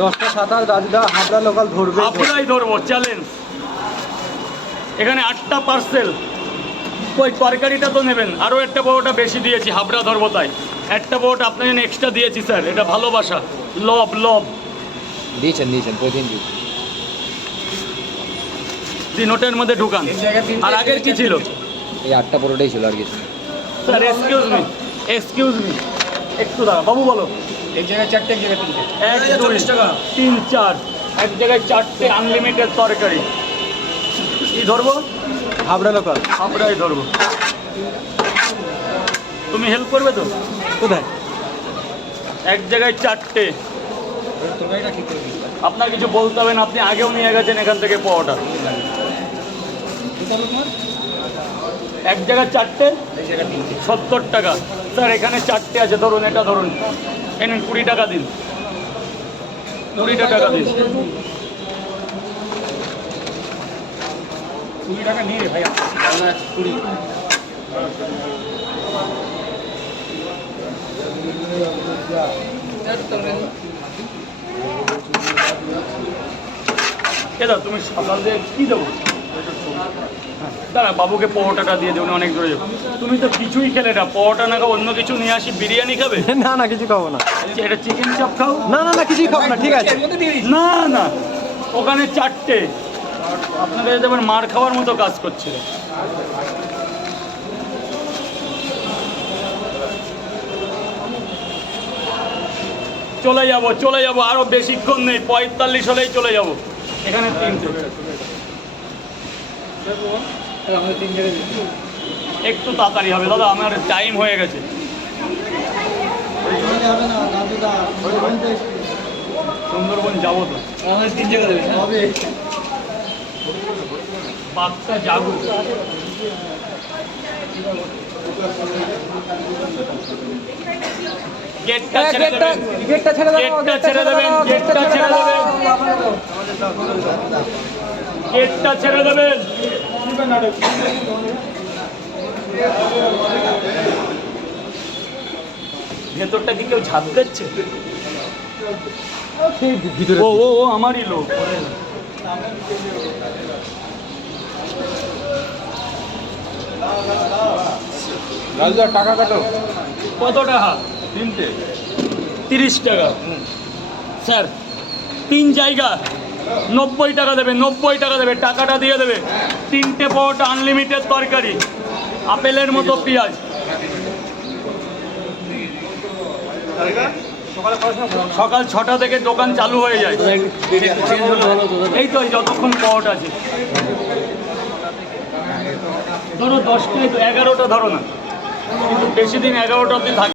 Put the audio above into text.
10টা 27 রাজুদা হাবড়া লোকাল ধরবে। হাবড়াই ধরবো, চ্যালেঞ্জ। এখানে 8টা পার্সেল। ওই তরকারিটা তো নেবেন, আরও একটা বড়োটা বেশি দিয়েছি, হাবড়া ধরবো তাই। একটা বড়োটা আপনার জন্য এক্সট্রা দিয়েছি স্যার, এটা ভালোবাসা, লব লব দিয়েছেন প্রতিদিন দিন নোটের মধ্যে ঢুকান। আর আগের কি ছিল? এই 8টা পুরোটাই ছিল আর কিছু স্যার এক্সকিউজ মি একটু দাঁড়া বাবু, বলো। এক জায়গায় 4টে, এক জায়গায় 3টে। 1 2 3 4, এক জায়গায় 4টে আনলিমিটেড তরকারি। কি ধরবো? হাবড়া লোকাল। হাবড়াই ধরবো। তুমি হেল্প করবে তো? কোথায়? এক জায়গায় 4টে। তরকারিটা ঠিক করে দিই। আপনার কিছু বলতে হবে না, আপনি আগেও নিয়ে গেছেন এখান থেকে পাওয়াটা। এক জায়গায় 4টে, এক জায়গায় 3টে। 70 টাকা। স্যার এখানে 4টে আছে, ধরুন এটা ধরুন, এই নিন 20 টাকা দিন, 20 টাকা দিন। 20 টাকা নিয়ে রে ভাই। আমরা 20। দাদা তুমি সকাল দিয়ে কী দেবো? দাদা বাবুকে পরোটাটা দিয়ে দেবেন, অনেক দূরে যাবো। তুমি তো কিছুই খেলে না, পরোটা না খাও, অন্য কিছু নিয়ে আসি, বিরিয়ানি খাবে? না কিছু খাবো না। এটা চিকেন চপ খাও। না কিছুই খাবো না, ঠিক আছে। না ওখানে 4টে, আপনাদের যেমন মার খাওয়ার মতো কাজ করছে। চলে যাবো, আরো বেশিক্ষণ নেই, 45 হলেই চলে যাব। এখানে 3টে, আমাদের 3 জায়গায়। একটু তাড়াতাড়ি হবে দাদা, আমার টাইম হয়ে গেছে। সুন্দরবন যাবো তো, আমাদের 3 জায়গা দেবে হবে। বাচ্চা জাগু। গেটটা ছেড়ে দেবেন, গেটটা ছেড়ে দাও, গেটটা ছেড়ে দেবেন, গেটটা ছেড়ে দেবেন, গেটটা ছেড়ে দেবেন। ভেতরটা কি কেউ ঝাঁপ দিচ্ছে? ভিতরে ও আমারই লোক। রাজুদা টাকা কাটো। কত টাকা? 3টে 30 টাকা। স্যার 3 জায়গা 90 টাকা দেবে, 90 টাকা দেবে, টাকাটা দিয়ে দেবে। 3টে পরোটা, আনলিমিটেড তরকারি, আপেলের মতো পেঁয়াজ। সকাল 6টা থেকে দোকান চালু হয়ে যায়। এই তো যতক্ষণ পরোটা আছে। ধরো 10টায় তো 11টা ধরো না, কিন্তু বেশি দিন 11টা অবধি থাকে।